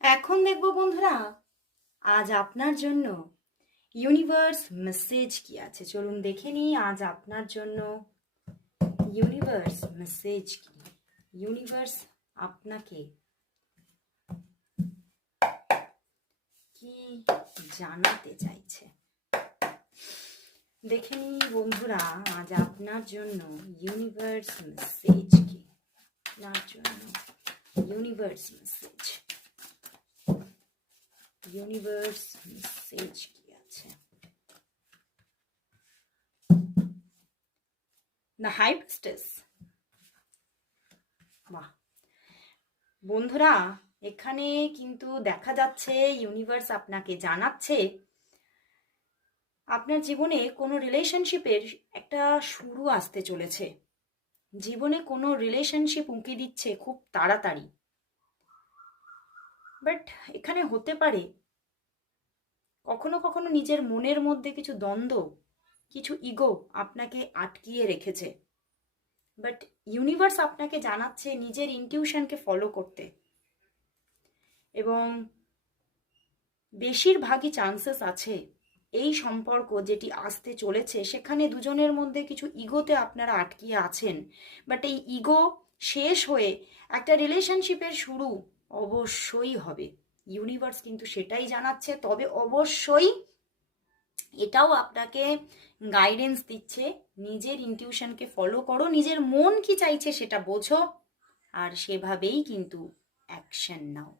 এখন দেখবো বন্ধুরা, আজ আপনার জন্য ইউনিভার্স মেসেজ কি আছে। চলুন দেখে নিই আজ আপনার জন্য ইউনিভার্স মেসেজ কি। ইউনিভার্স আপনাকে কি জানাতে চাইছে দেখে নিই বন্ধুরা, আজ আপনার জন্য ইউনিভার্স মেসেজ কি। আপনার জন্য ইউনিভার্স মেসেজ কি আছে। The high priestess. বাহ বন্ধুরা, এখানে কিন্তু দেখা যাচ্ছে ইউনিভার্স আপনাকে জানাচ্ছে আপনার জীবনে কোনো রিলেশনশিপের একটা শুরু আসতে চলেছে। জীবনে কোনো রিলেশনশিপ উঁকি দিচ্ছে খুব তাড়াতাড়ি। বাট এখানে হতে পারে কখনো কখনো নিজের মনের মধ্যে কিছু দ্বন্দ্ব, কিছু ইগো আপনাকে আটকিয়ে রেখেছে। বাট ইউনিভার্স আপনাকে জানাচ্ছে নিজের ইনটিউশনকে ফলো করতে, এবং বেশিরভাগই চান্সেস আছে এই সম্পর্ক যেটি আসতে চলেছে সেখানে দুজনের মধ্যে কিছু ইগোতে আপনারা আটকিয়ে আছেন। বাট এই ইগো শেষ হয়ে একটা রিলেশনশিপের শুরু অবশ্যই হবে। ইউনিভার্স কিন্তু সেটাই জানাচ্ছে। তবে অবশ্যই এটাও আপনাকে গাইডেন্স দিচ্ছে, নিজের ইনটিউশনকে ফলো করো, নিজের মন কি চাইছে সেটা বোঝো, আর সেভাবেই কিন্তু অ্যাকশন নাও।